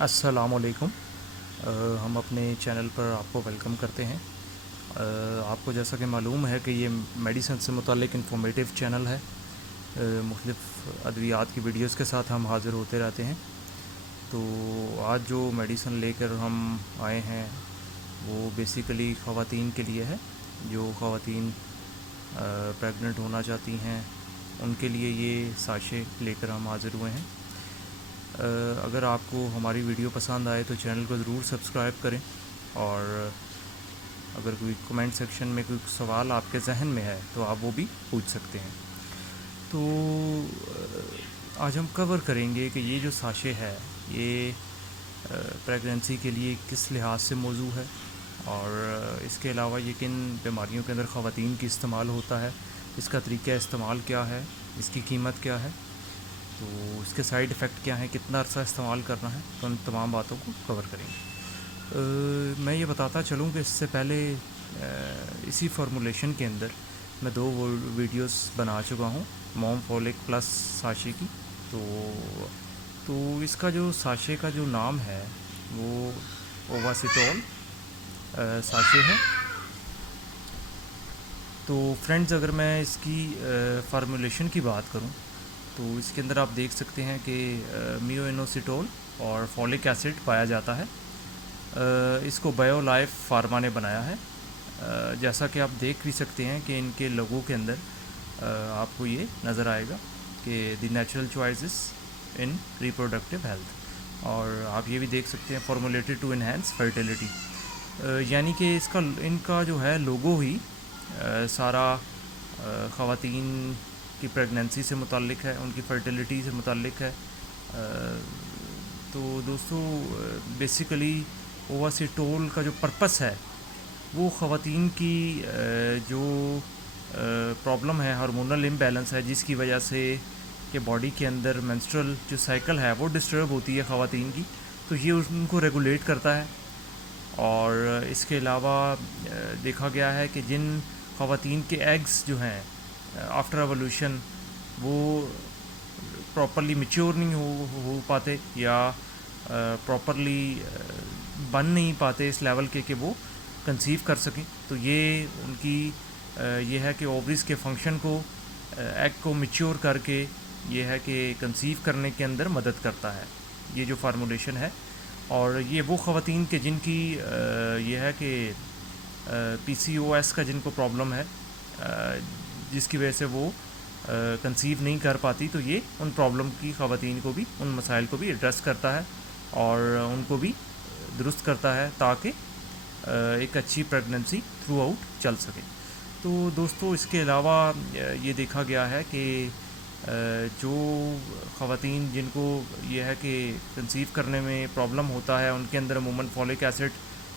السلام علیکم۔ ہم اپنے چینل پر آپ کو ویلکم کرتے ہیں۔ آپ کو جیسا کہ معلوم ہے کہ یہ میڈیسن سے متعلق انفارمیٹیو چینل ہے۔ مختلف ادویات کی ویڈیوز کے ساتھ ہم حاضر ہوتے رہتے ہیں۔ تو آج جو میڈیسن لے کر ہم آئے ہیں وہ بیسیکلی خواتین کے لیے ہے، جو خواتین پریگننٹ ہونا چاہتی ہیں ان کے لیے یہ ساشے لے کر ہم حاضر ہوئے ہیں۔ اگر آپ کو ہماری ویڈیو پسند آئے تو چینل کو ضرور سبسکرائب کریں، اور اگر کوئی کمنٹ سیکشن میں کوئی سوال آپ کے ذہن میں ہے تو آپ وہ بھی پوچھ سکتے ہیں۔ تو آج ہم کور کریں گے کہ یہ جو ساشے ہے یہ پریگننسی کے لیے کس لحاظ سے موضوع ہے، اور اس کے علاوہ یہ کن بیماریوں کے اندر خواتین کی استعمال ہوتا ہے، اس کا طریقہ استعمال کیا ہے، اس کی قیمت کیا ہے، تو اس کے سائیڈ ایفیکٹ کیا ہیں، کتنا عرصہ استعمال کرنا ہے، تو ان تمام باتوں کو کور کریں گے۔ میں یہ بتاتا چلوں کہ اس سے پہلے اسی فارمولیشن کے اندر میں 2 ویڈیوز بنا چکا ہوں موم فولک پلس ساشے کی۔ تو اس کا جو ساشے کا جو نام ہے وہ اوواسیٹول ساشے ہے۔ تو فرینڈز، اگر میں اس کی فارمولیشن کی بات کروں تو اس کے اندر آپ دیکھ سکتے ہیں کہ میو انوسیٹول اور فولک ایسڈ پایا جاتا ہے۔ اس کو بایو لائف فارما نے بنایا ہے۔ جیسا کہ آپ دیکھ بھی سکتے ہیں کہ ان کے لوگو کے اندر آپ کو یہ نظر آئے گا کہ the natural choices in reproductive health, اور آپ یہ بھی دیکھ سکتے ہیں فارمولیٹڈ ٹو انہینس فرٹیلیٹی، یعنی کہ ان کا جو ہے لوگو ہی سارا خواتین کی پریگننسی سے متعلق ہے، ان کی فرٹیلیٹی سے متعلق ہے۔ تو دوستو، بیسیکلی اوواسیٹول کا جو پرپس ہے وہ خواتین کی جو پرابلم ہے، ہارمونل امبیلنس ہے، جس کی وجہ سے کہ باڈی کے اندر مینسٹرل جو سائیکل ہے وہ ڈسٹرب ہوتی ہے خواتین کی، تو یہ ان کو ریگولیٹ کرتا ہے۔ اور اس کے علاوہ دیکھا گیا ہے کہ جن خواتین کے ایگز جو ہیں آفٹر ایوولوشن وہ پراپرلی میچور نہیں ہو پاتے، یا پراپرلی بن نہیں پاتے اس لیول کے کہ وہ کنسیو کر سکیں، تو یہ ان کی یہ ہے کہ اووریز کے فنکشن کو، ایگ کو میچور کر کے یہ ہے کہ کنسیو کرنے کے اندر مدد کرتا ہے یہ جو فارمولیشن ہے۔ اور یہ وہ خواتین کے جن کی یہ ہے کہ پی سی او ایس کا جن کو پرابلم ہے، جس کی وجہ سے وہ کنسیو نہیں کر پاتی، تو یہ ان پرابلم کی خواتین کو بھی، ان مسائل کو بھی ایڈریس کرتا ہے اور ان کو بھی درست کرتا ہے تاکہ ایک اچھی پریگننسی تھرو آؤٹ چل سکے۔ تو دوستو، اس کے علاوہ یہ دیکھا گیا ہے کہ جو خواتین جن کو یہ ہے کہ کنسیو کرنے میں پرابلم ہوتا ہے، ان کے اندر عموماً فولک ایسڈ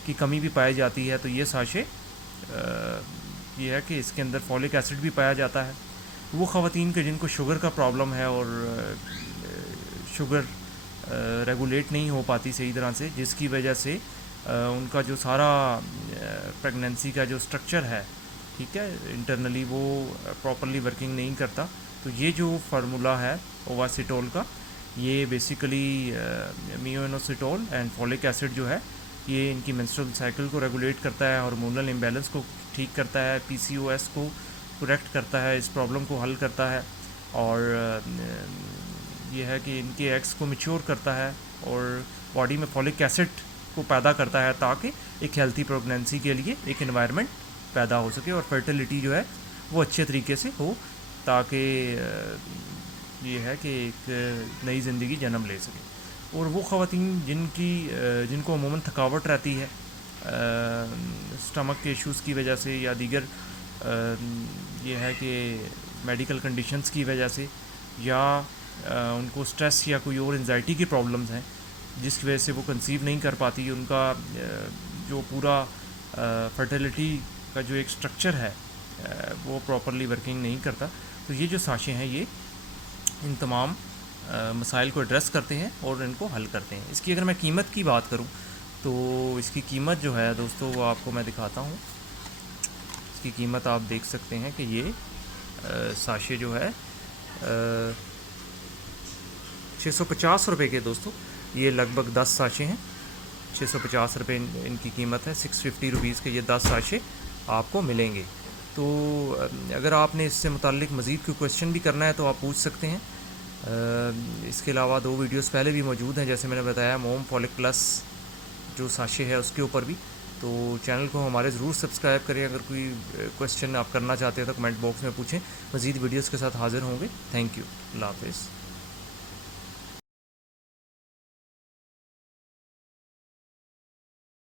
کی کمی بھی پائی جاتی ہے، تو یہ ساشے یہ ہے کہ اس کے اندر فولک ایسڈ بھی پایا جاتا ہے۔ وہ خواتین کے جن کو شوگر کا پرابلم ہے اور شوگر ریگولیٹ نہیں ہو پاتی صحیح طرح سے، جس کی وجہ سے ان کا جو سارا پریگننسی کا جو سٹرکچر ہے، ٹھیک ہے، انٹرنلی وہ پراپرلی ورکنگ نہیں کرتا، تو یہ جو فارمولا ہے اوواسیٹول کا، یہ basically myo inositol and folic acid جو ہے یہ ان کی منسٹرل سائیکل کو ریگولیٹ کرتا ہے، ہارمونل امبیلنس کو ٹھیک کرتا ہے، پی سی او ایس کو کریکٹ کرتا ہے، اس پرابلم کو حل کرتا ہے، اور یہ ہے کہ ان کے ایگس کو میچور کرتا ہے اور باڈی میں فولک ایسڈ کو پیدا کرتا ہے تاکہ ایک ہیلتھی پریگننسی کے لیے ایک انوائرمنٹ پیدا ہو سکے اور فرٹیلیٹی جو ہے وہ اچھے طریقے سے ہو، تاکہ یہ ہے کہ ایک نئی زندگی جنم لے سکے۔ اور وہ خواتین جن کو عموماً تھکاوٹ رہتی ہے اسٹمک کے ایشوز کی وجہ سے، یا دیگر یہ ہے کہ میڈیکل کنڈیشنز کی وجہ سے، یا ان کو سٹریس یا کوئی اور انزائٹی کی پرابلمز ہیں جس کی وجہ سے وہ کنسیو نہیں کر پاتی، ان کا جو پورا فرٹیلیٹی کا جو ایک سٹرکچر ہے وہ پراپرلی ورکنگ نہیں کرتا، تو یہ جو ساشے ہیں یہ ان تمام مسائل کو ایڈریس کرتے ہیں اور ان کو حل کرتے ہیں۔ اس کی اگر میں قیمت کی بات کروں تو اس کی قیمت جو ہے دوستو وہ آپ کو میں دکھاتا ہوں۔ اس کی قیمت آپ دیکھ سکتے ہیں کہ یہ ساشے جو ہے 650 روپے کے دوستو یہ لگ بھگ 10 ساشے ہیں، 650 روپے ان کی قیمت ہے، 650 روپیز کے یہ 10 ساشے آپ کو ملیں گے۔ تو اگر آپ نے اس سے متعلق مزید کوئی کویشچن بھی کرنا ہے تو آپ پوچھ سکتے ہیں۔ اس کے علاوہ 2 ویڈیوز پہلے بھی موجود ہیں، جیسے میں نے بتایا موم فولک پلس جو ساشے ہے اس کے اوپر بھی، تو چینل کو ہمارے ضرور سبسکرائب کریں۔ اگر کوئی کویشچن آپ کرنا چاہتے ہیں تو کمنٹ باکس میں پوچھیں، مزید ویڈیوز کے ساتھ حاضر ہوں گے۔ تھینک یو، اللہ حافظ۔